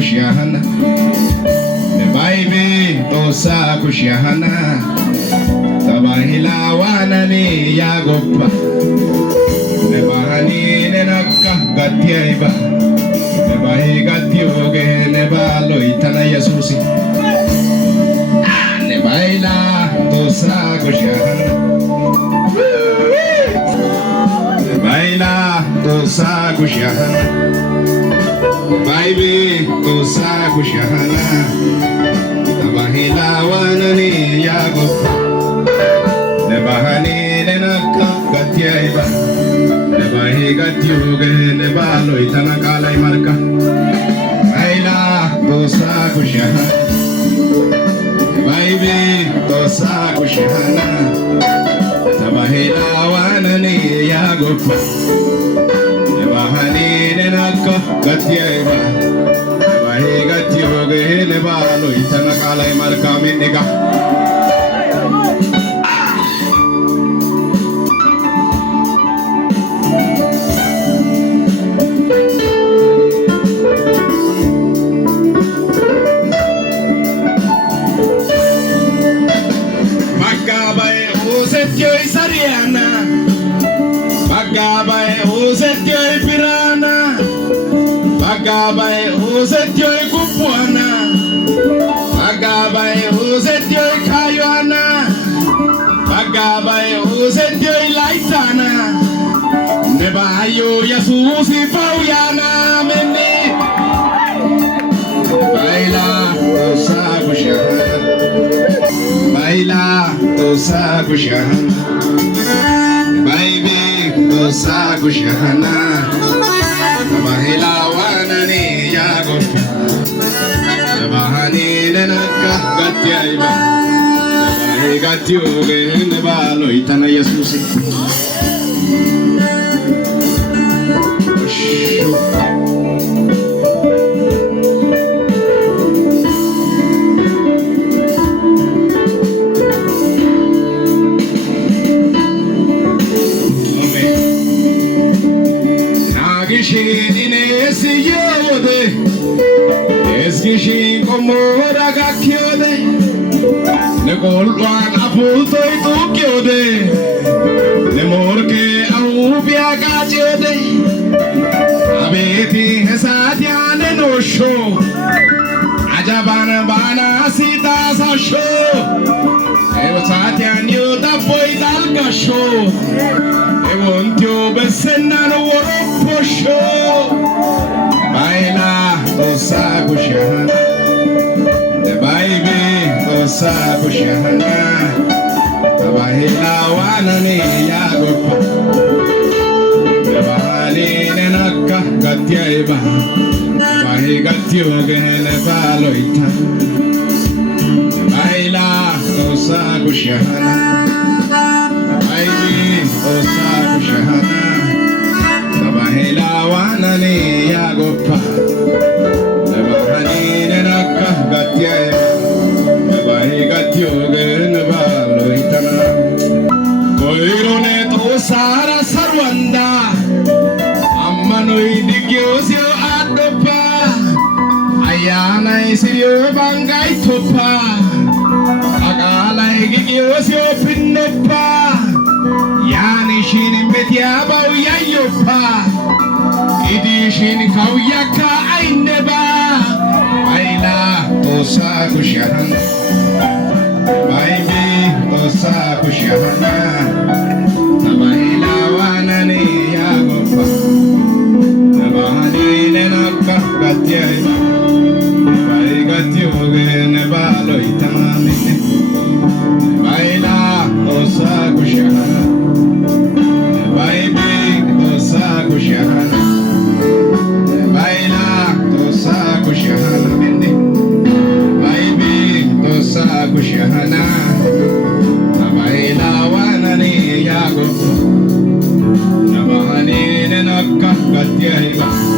kushiyahana Nebaibe tosa kushiyahana Tabahila wanani yagopa Nebahani nenaka gatiaiba Nebahi gatioge nebalo itana Yesusi Nebaila tosa kushiyahana Nebaila tosa kushiyahana Baby, tosa kushahana Tabahila wanani yago Nebahani nenaka gatiaiba Nebahi gatiuge nebalo itana kalai marka Baila tosa kushahana Baby, tosa kushahana Tabahila wanani yago Nebahani nenaka gatiaiba Nebahi gatioge nebalo itana kalai marka minniga Magabai usetjoi sariana Magabai usetjoi pirana Magabai usetjoi kupuana Magabai usetjoi kayuana Magabai usetjoi laitana Nebayo Yesusi pauyana meni Baila tosa kushahana Baila tosa kushahana Baby tosa kushahana Tabahila wanani yago Nebahani nenaka gatiaiba Nebahi gatioge nebalo itana Yesusi Esgishin como raga kyode Ne golwan apulto itu kyode Ne morke au biaga kyode Abeti hesatiane no show Ajabana bana sita sa show Evo satiane yuda poi dalga show Evo ntio besena no woropo show Baila tosa kushahana Nebaibe tosa kushahana Tabahila wanani yagopa Nebahali nenaka gatiaiba Nebahi gatioge nebalo ita Baila tosa kushahana Nebaibe tosa kushahana Tabahila wanani yagopa Nebahani nenaka gatiaiba Nebahi gatioge nebalo itana Koirone tosara sarwanda Ammanoi digyosyo adopa Ayana isiryo bangai topa Akala igigyosyo pinnopa Yani shini metiaba uyayopa Idi shini kauyaka aineba Baila tosa kushahana Baby tosa kushahana Tabahila wanani yagopa Nebahani nenaka gatiaiba Nebahi gatioge nebalo itamamine Baila tosa kushahana Baby tosa kushahana Baila tosa kushahana mende Baby tosa kushahana Tabahila wanani yagopa Nebahani nenaka gatiaiba